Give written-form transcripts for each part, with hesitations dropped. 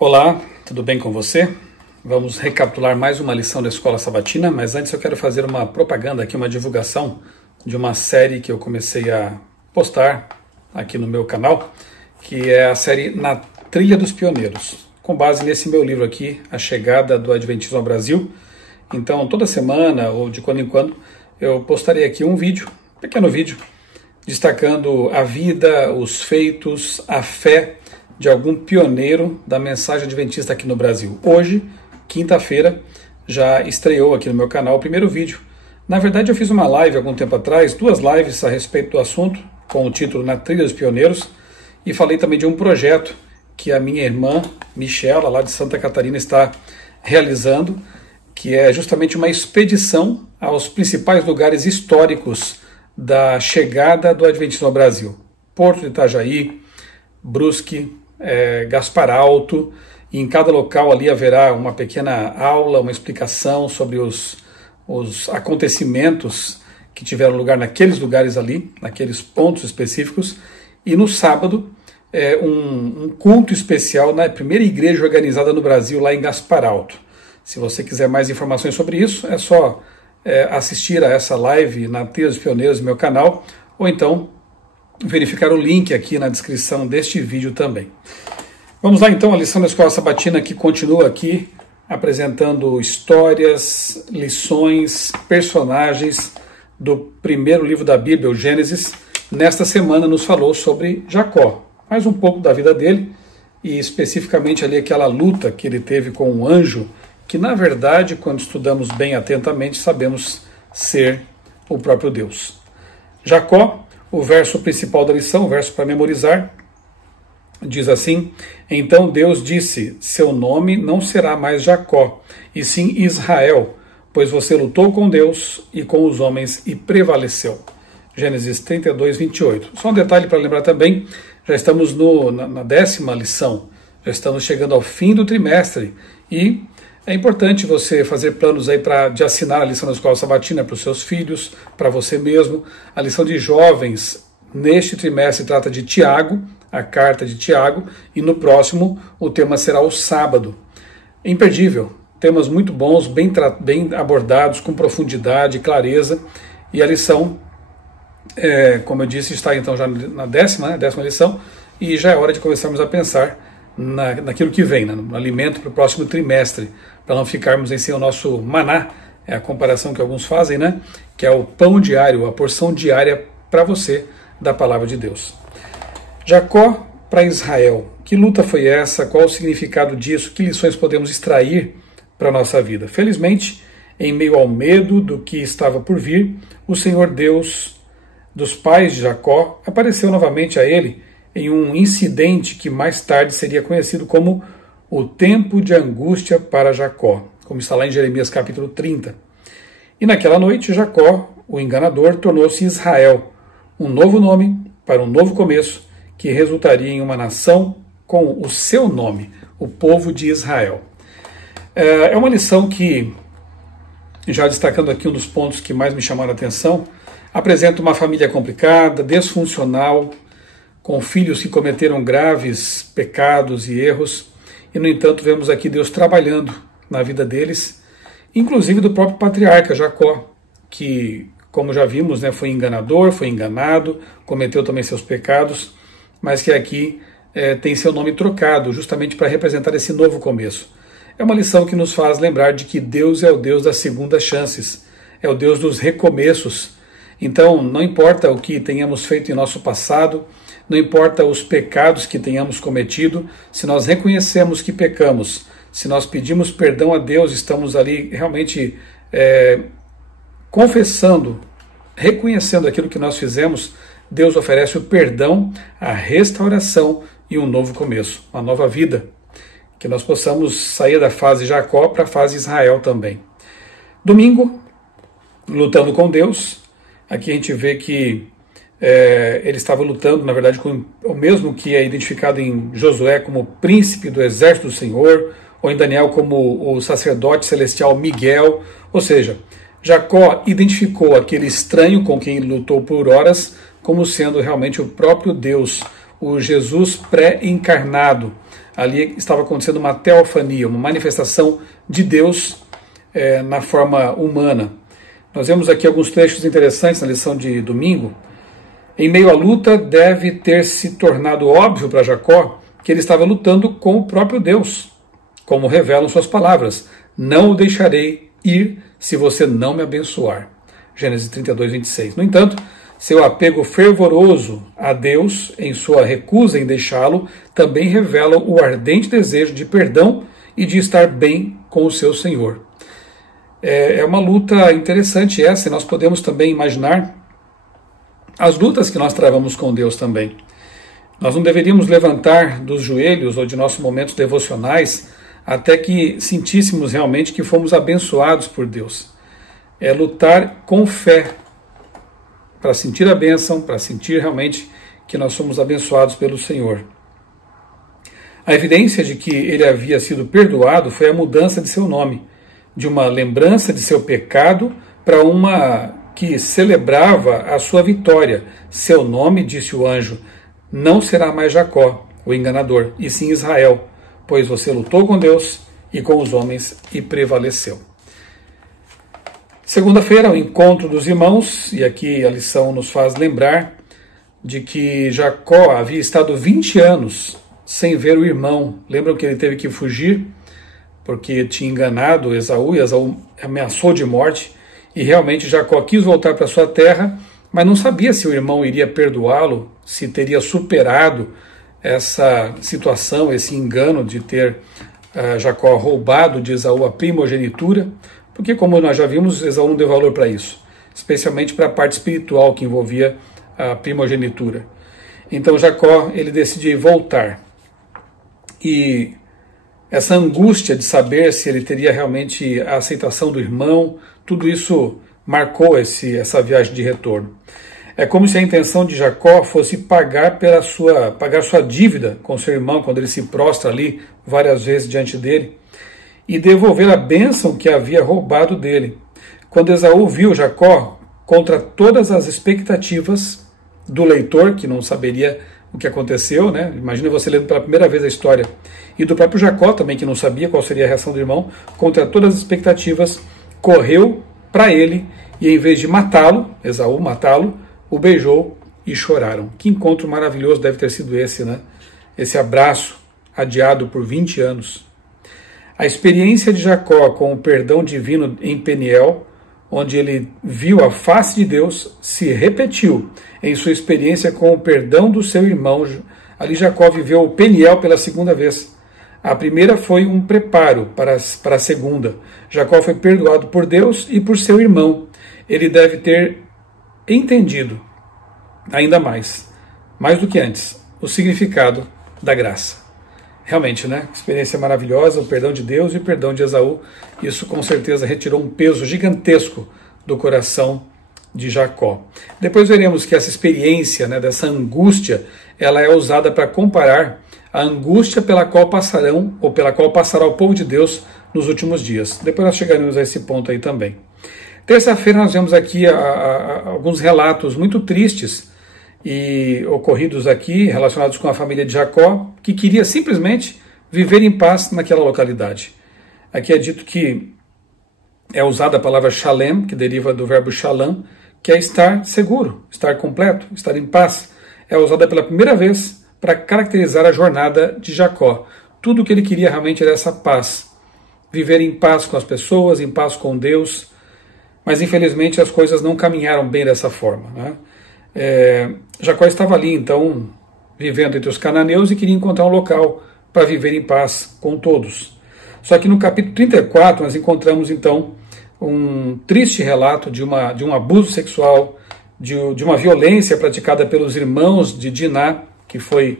Olá, tudo bem com você? Vamos recapitular mais uma lição da Escola Sabatina, mas antes eu quero fazer uma propaganda aqui, uma divulgação de uma série que eu comecei a postar aqui no meu canal, que é a série Na Trilha dos Pioneiros, com base nesse meu livro aqui, A Chegada do Adventismo ao Brasil. Então, toda semana ou de quando em quando, eu postarei aqui um vídeo, um pequeno vídeo, destacando a vida, os feitos, a fé de algum pioneiro da mensagem adventista aqui no Brasil. Hoje, quinta-feira, já estreou aqui no meu canal o primeiro vídeo. Na verdade, eu fiz uma live algum tempo atrás, 2 lives a respeito do assunto, com o título Na Trilha dos Pioneiros, e falei também de um projeto que a minha irmã, Michela, lá de Santa Catarina, está realizando, que é justamente uma expedição aos principais lugares históricos da chegada do Adventismo ao Brasil. Porto de Itajaí, Brusque, Gaspar Alto, e em cada local ali haverá uma pequena aula, uma explicação sobre os acontecimentos que tiveram lugar naqueles lugares ali, naqueles pontos específicos, e no sábado um culto especial na primeira igreja organizada no Brasil, lá em Gaspar Alto. Se você quiser mais informações sobre isso, é só assistir a essa live na Trilha dos Pioneiros no meu canal, ou então verificar o link aqui na descrição deste vídeo também. Vamos lá então, a lição da Escola Sabatina que continua aqui apresentando histórias, lições, personagens do primeiro livro da Bíblia, o Gênesis. Nesta semana nos falou sobre Jacó, mais um pouco da vida dele e especificamente ali aquela luta que ele teve com um anjo, que na verdade, quando estudamos bem atentamente, sabemos ser o próprio Deus. Jacó, o verso principal da lição, o verso para memorizar, diz assim: Então Deus disse, seu nome não será mais Jacó, e sim Israel, pois você lutou com Deus e com os homens e prevaleceu. Gênesis 32, 28. Só um detalhe para lembrar também, já estamos na 10ª lição, já estamos chegando ao fim do trimestre, e é importante você fazer planos aí de assinar a lição da Escola Sabatina para os seus filhos, para você mesmo. A lição de jovens neste trimestre trata de Tiago, a carta de Tiago, e no próximo o tema será o sábado. Imperdível, temas muito bons, bem abordados, com profundidade, clareza, e a lição, como eu disse, está então já na 10ª lição, e já é hora de começarmos a pensar naquilo que vem, no alimento para o próximo trimestre, para não ficarmos sem o nosso maná, é a comparação que alguns fazem, né? Que é o pão diário, a porção diária para você da palavra de Deus. Jacó para Israel. Que luta foi essa? Qual o significado disso? Que lições podemos extrair para a nossa vida? Felizmente, em meio ao medo do que estava por vir, o Senhor Deus dos pais de Jacó apareceu novamente a ele em um incidente que mais tarde seria conhecido como o tempo de angústia para Jacó, como está lá em Jeremias capítulo 30. E naquela noite, Jacó, o enganador, tornou-se Israel, um novo nome para um novo começo, que resultaria em uma nação com o seu nome, o povo de Israel. É uma lição que, já destacando aqui um dos pontos que mais me chamaram a atenção, apresenta uma família complicada, disfuncional, com filhos que cometeram graves pecados e erros, e no entanto vemos aqui Deus trabalhando na vida deles, inclusive do próprio patriarca Jacó, que, como já vimos, foi enganador, foi enganado, cometeu também seus pecados, mas que aqui tem seu nome trocado, justamente para representar esse novo começo. É uma lição que nos faz lembrar de que Deus é o Deus das segundas chances, é o Deus dos recomeços. Então, não importa o que tenhamos feito em nosso passado, não importa os pecados que tenhamos cometido, se nós reconhecemos que pecamos, se nós pedimos perdão a Deus, estamos ali realmente confessando, reconhecendo aquilo que nós fizemos, Deus oferece o perdão, a restauração e um novo começo, uma nova vida. Que nós possamos sair da fase Jacó para a fase Israel também. Domingo, lutando com Deus, aqui a gente vê que ele estava lutando, na verdade, com o mesmo que é identificado em Josué como príncipe do exército do Senhor, ou em Daniel como o sacerdote celestial Miguel. Ou seja, Jacó identificou aquele estranho com quem ele lutou por horas como sendo realmente o próprio Deus, o Jesus pré-encarnado, Ali estava acontecendo uma teofania, uma manifestação de Deus na forma humana. Nós vemos aqui alguns trechos interessantes na lição de domingo. Em meio à luta, deve ter se tornado óbvio para Jacó que ele estava lutando com o próprio Deus, como revelam suas palavras: não o deixarei ir se você não me abençoar. Gênesis 32, 26. No entanto, seu apego fervoroso a Deus, em sua recusa em deixá-lo, também revela o ardente desejo de perdão e de estar bem com o seu Senhor. É uma luta interessante essa, e nós podemos também imaginar as lutas que nós travamos com Deus também. Nós não deveríamos levantar dos joelhos ou de nossos momentos devocionais até que sentíssemos realmente que fomos abençoados por Deus. É lutar com fé para sentir a bênção, para sentir realmente que nós somos abençoados pelo Senhor. A evidência de que ele havia sido perdoado foi a mudança de seu nome, de uma lembrança de seu pecado para uma que celebrava a sua vitória. Seu nome, disse o anjo, não será mais Jacó, o enganador, e sim Israel, pois você lutou com Deus e com os homens e prevaleceu. Segunda-feira, o encontro dos irmãos, e aqui a lição nos faz lembrar de que Jacó havia estado 20 anos sem ver o irmão. Lembram que ele teve que fugir porque tinha enganado Esaú, e Esaú ameaçou de morte, e realmente Jacó quis voltar para sua terra, mas não sabia se o irmão iria perdoá-lo, se teria superado essa situação, esse engano de ter Jacó roubado de Esaú a primogenitura, porque, como nós já vimos, Esaú não deu valor para isso, especialmente para a parte espiritual que envolvia a primogenitura. Então Jacó, ele decide voltar. E essa angústia de saber se ele teria realmente a aceitação do irmão, tudo isso marcou essa viagem de retorno. É como se a intenção de Jacó fosse pagar sua dívida com seu irmão, quando ele se prostra ali várias vezes diante dele, e devolver a bênção que havia roubado dele. Quando Esaú viu Jacó, contra todas as expectativas do leitor, que não saberia o que aconteceu, né? Imagina você lendo pela primeira vez a história, e do próprio Jacó também, que não sabia qual seria a reação do irmão, contra todas as expectativas, correu para ele, e em vez de matá-lo, Esaú matá-lo, o beijou e choraram. Que encontro maravilhoso deve ter sido esse, né? Esse abraço adiado por 20 anos. A experiência de Jacó com o perdão divino em Peniel, onde ele viu a face de Deus, se repetiu em sua experiência com o perdão do seu irmão. Ali Jacó viveu o Peniel pela segunda vez. A primeira foi um preparo para a segunda. Jacó foi perdoado por Deus e por seu irmão. Ele deve ter entendido ainda mais do que antes, o significado da graça. Realmente, né? Experiência maravilhosa, o perdão de Deus e o perdão de Esaú. Isso com certeza retirou um peso gigantesco do coração de Jacó. Depois veremos que essa experiência, né, dessa angústia, ela é usada para comparar a angústia pela qual passará o povo de Deus nos últimos dias. Depois nós chegaremos a esse ponto aí também. Terça-feira nós vemos aqui alguns relatos muito tristes e ocorridos aqui, relacionados com a família de Jacó, que queria simplesmente viver em paz naquela localidade. Aqui é dito que é usada a palavra shalem, que deriva do verbo shalom, que é estar seguro, estar completo, estar em paz. É usada pela primeira vez para caracterizar a jornada de Jacó. Tudo o que ele queria realmente era essa paz. Viver em paz com as pessoas, em paz com Deus. Mas infelizmente as coisas não caminharam bem dessa forma, né? Jacó estava ali, então, vivendo entre os cananeus e queria encontrar um local para viver em paz com todos. Só que no capítulo 34 nós encontramos, então, um triste relato de um abuso sexual, de uma violência praticada pelos irmãos de Diná, que foi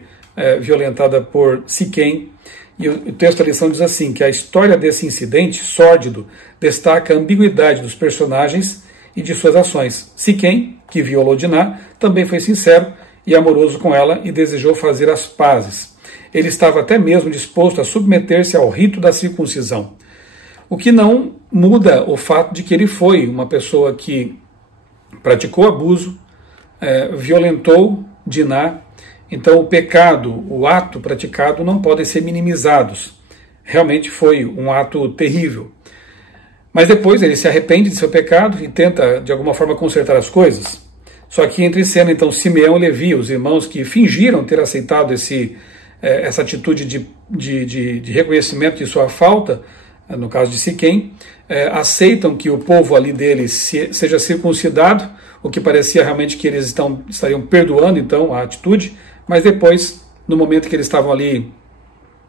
violentada por Siquém. E o texto da lição diz assim, que a história desse incidente sórdido destaca a ambiguidade dos personagens e de suas ações. Siquém, que violou Diná, também foi sincero e amoroso com ela e desejou fazer as pazes. Ele estava até mesmo disposto a submeter-se ao rito da circuncisão. O que não muda o fato de que ele foi uma pessoa que praticou abuso, violentou Diná Então o pecado, o ato praticado não podem ser minimizados. Realmente foi um ato terrível. Mas depois ele se arrepende de seu pecado e tenta de alguma forma consertar as coisas. Só que entra em cena então Simeão e Levi, os irmãos que fingiram ter aceitado essa atitude de reconhecimento de sua falta, no caso de Siquém, aceitam que o povo ali deles seja circuncidado, o que parecia realmente que eles estariam perdoando então a atitude, mas depois, no momento que eles estavam ali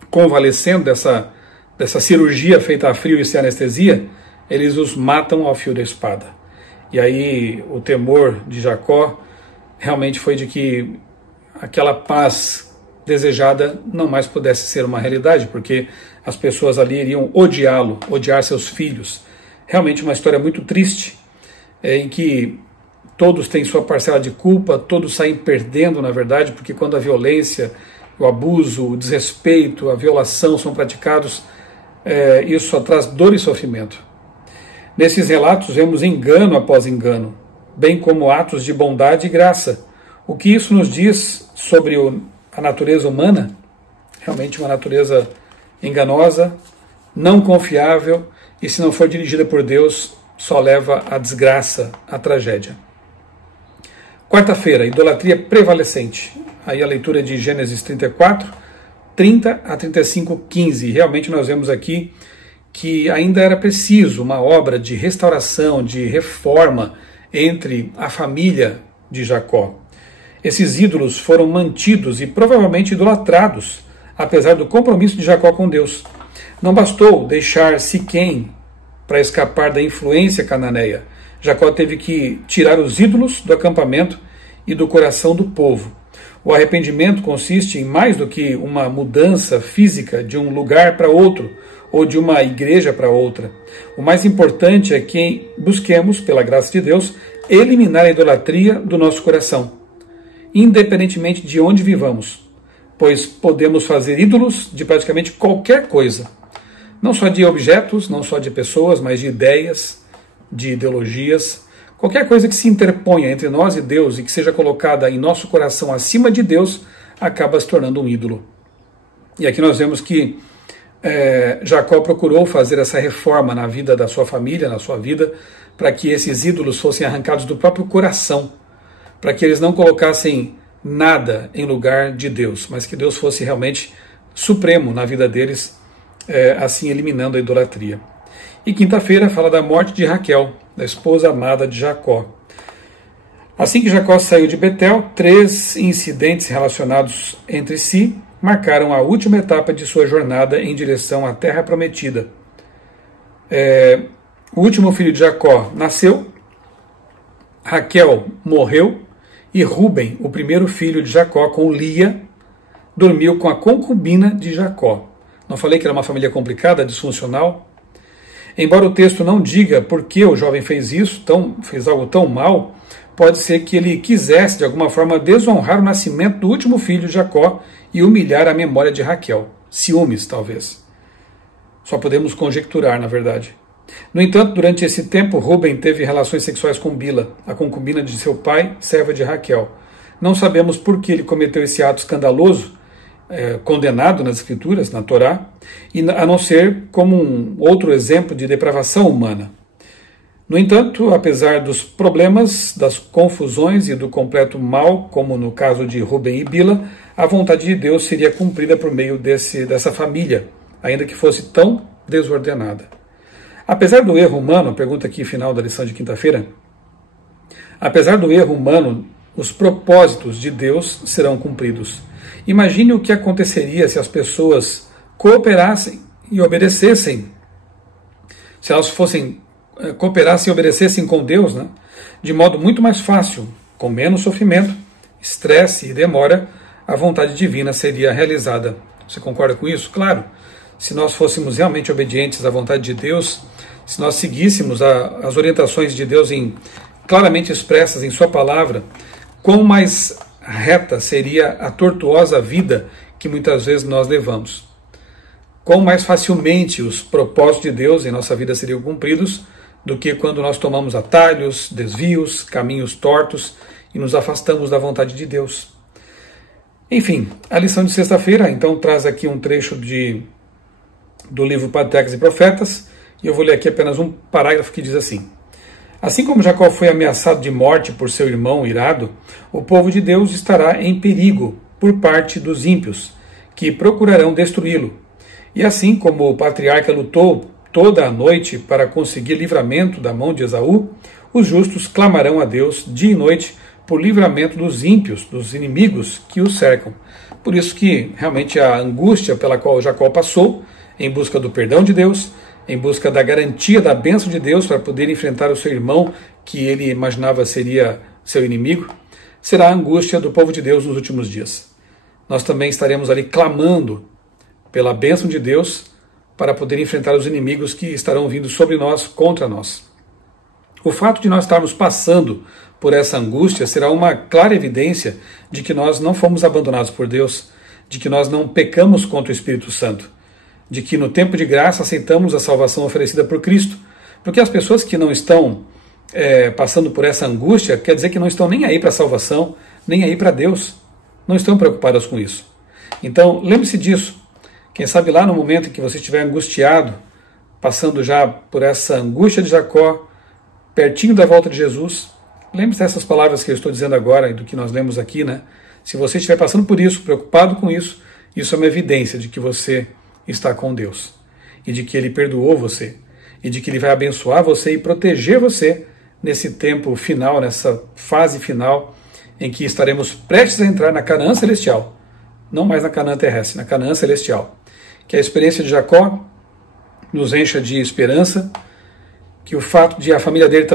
convalescendo dessa cirurgia feita a frio e sem anestesia, eles os matam ao fio da espada. E aí o temor de Jacó realmente foi de que aquela paz desejada não mais pudesse ser uma realidade, porque as pessoas ali iriam odiá-lo, odiar seus filhos. Realmente uma história muito triste, em que todos têm sua parcela de culpa, todos saem perdendo, na verdade, porque quando a violência, o abuso, o desrespeito, a violação são praticados, isso só traz dor e sofrimento. Nesses relatos vemos engano após engano, bem como atos de bondade e graça. O que isso nos diz sobre a natureza humana? Realmente uma natureza enganosa, não confiável, e se não for dirigida por Deus, só leva à desgraça, à tragédia. Quarta-feira, idolatria prevalecente. Aí a leitura de Gênesis 34, 30 a 35, 15. Realmente nós vemos aqui que ainda era preciso uma obra de restauração, de reforma entre a família de Jacó. Esses ídolos foram mantidos e provavelmente idolatrados, apesar do compromisso de Jacó com Deus. Não bastou deixar Siquém para escapar da influência cananeia. Jacó teve que tirar os ídolos do acampamento e do coração do povo. O arrependimento consiste em mais do que uma mudança física de um lugar para outro, ou de uma igreja para outra. O mais importante é que busquemos, pela graça de Deus, eliminar a idolatria do nosso coração, independentemente de onde vivamos, pois podemos fazer ídolos de praticamente qualquer coisa, não só de objetos, não só de pessoas, mas de ideias, de ideologias, qualquer coisa que se interponha entre nós e Deus e que seja colocada em nosso coração acima de Deus, acaba se tornando um ídolo. E aqui nós vemos que Jacó procurou fazer essa reforma na vida da sua família, na sua vida, para que esses ídolos fossem arrancados do próprio coração, para que eles não colocassem nada em lugar de Deus, mas que Deus fosse realmente supremo na vida deles, assim eliminando a idolatria. E quinta-feira fala da morte de Raquel, da esposa amada de Jacó. Assim que Jacó saiu de Betel, 3 incidentes relacionados entre si marcaram a última etapa de sua jornada em direção à Terra Prometida. O último filho de Jacó nasceu, Raquel morreu, e Rúben, o primeiro filho de Jacó com Lia, dormiu com a concubina de Jacó. Não falei que era uma família complicada, disfuncional? Embora o texto não diga por que o jovem fez isso, fez algo tão mal, pode ser que ele quisesse, de alguma forma, desonrar o nascimento do último filho de Jacó e humilhar a memória de Raquel. Ciúmes, talvez. Só podemos conjecturar, na verdade. No entanto, durante esse tempo, Rúben teve relações sexuais com Bila, a concubina de seu pai, serva de Raquel. Não sabemos por que ele cometeu esse ato escandaloso, condenado nas Escrituras, na Torá, a não ser como um outro exemplo de depravação humana. No entanto, apesar dos problemas, das confusões e do completo mal, como no caso de Rúben e Bila, a vontade de Deus seria cumprida por meio dessa família, ainda que fosse tão desordenada. Apesar do erro humano, pergunta aqui final da lição de quinta-feira, apesar do erro humano, os propósitos de Deus serão cumpridos. Imagine o que aconteceria se as pessoas cooperassem e obedecessem, se elas cooperassem e obedecessem com Deus, né, de modo muito mais fácil, com menos sofrimento, estresse e demora, a vontade divina seria realizada. Você concorda com isso? Claro. Se nós fôssemos realmente obedientes à vontade de Deus, se nós seguíssemos as orientações de Deus claramente expressas em sua palavra, quão mais reta seria a tortuosa vida que muitas vezes nós levamos. Quão mais facilmente os propósitos de Deus em nossa vida seriam cumpridos do que quando nós tomamos atalhos, desvios, caminhos tortos e nos afastamos da vontade de Deus. Enfim, a lição de sexta-feira, então, traz aqui um trecho do livro Patriarcas e Profetas, e eu vou ler aqui apenas um parágrafo que diz assim: assim como Jacó foi ameaçado de morte por seu irmão irado, o povo de Deus estará em perigo por parte dos ímpios, que procurarão destruí-lo. E assim como o patriarca lutou toda a noite para conseguir livramento da mão de Esaú, os justos clamarão a Deus dia e noite por livramento dos ímpios, dos inimigos que o cercam. Por isso que realmente a angústia pela qual Jacó passou, em busca do perdão de Deus, em busca da garantia da bênção de Deus para poder enfrentar o seu irmão, que ele imaginava seria seu inimigo, será a angústia do povo de Deus nos últimos dias. Nós também estaremos ali clamando pela bênção de Deus para poder enfrentar os inimigos que estarão vindo sobre nós, contra nós. O fato de nós estarmos passando por essa angústia será uma clara evidência de que nós não fomos abandonados por Deus, de que nós não pecamos contra o Espírito Santo, de que no tempo de graça aceitamos a salvação oferecida por Cristo. Porque as pessoas que não estão passando por essa angústia, quer dizer que não estão nem aí para a salvação, nem aí para Deus. Não estão preocupadas com isso. Então, lembre-se disso. Quem sabe lá no momento em que você estiver angustiado, passando já por essa angústia de Jacó, pertinho da volta de Jesus, lembre-se dessas palavras que eu estou dizendo agora e do que nós lemos aqui, né? Se você estiver passando por isso, preocupado com isso, isso é uma evidência de que você está com Deus, e de que Ele perdoou você, e de que Ele vai abençoar você e proteger você nesse tempo final, nessa fase final, em que estaremos prestes a entrar na Canaã celestial, não mais na Canaã terrestre, na Canaã celestial. Que a experiência de Jacó nos encha de esperança, que o fato de a família dele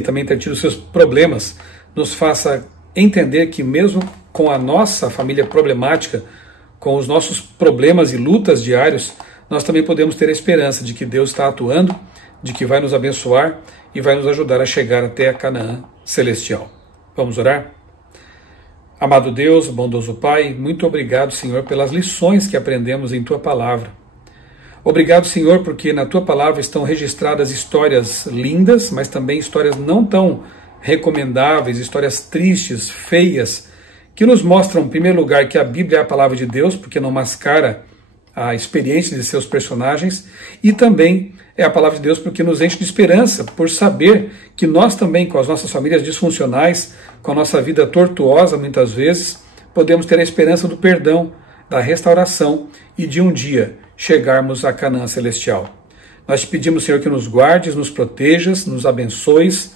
também ter tido seus problemas nos faça entender que mesmo com a nossa família problemática, com os nossos problemas e lutas diários, nós também podemos ter a esperança de que Deus está atuando, de que vai nos abençoar e vai nos ajudar a chegar até a Canaã celestial. Vamos orar? Amado Deus, bondoso Pai, muito obrigado, Senhor, pelas lições que aprendemos em Tua Palavra. Obrigado, Senhor, porque na Tua Palavra estão registradas histórias lindas, mas também histórias não tão recomendáveis, histórias tristes, feias, que nos mostram, em primeiro lugar, que a Bíblia é a Palavra de Deus, porque não mascara a experiência de seus personagens, e também é a Palavra de Deus porque nos enche de esperança, por saber que nós também, com as nossas famílias disfuncionais, com a nossa vida tortuosa muitas vezes, podemos ter a esperança do perdão, da restauração e de um dia chegarmos à Canaã celestial. Nós te pedimos, Senhor, que nos guardes, nos protejas, nos abençoes,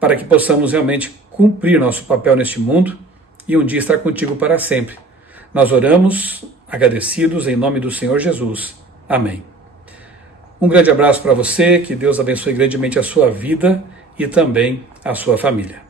para que possamos realmente cumprir nosso papel neste mundo e um dia estar contigo para sempre. Nós oramos agradecidos em nome do Senhor Jesus. Amém. Um grande abraço para você, que Deus abençoe grandemente a sua vida e também a sua família.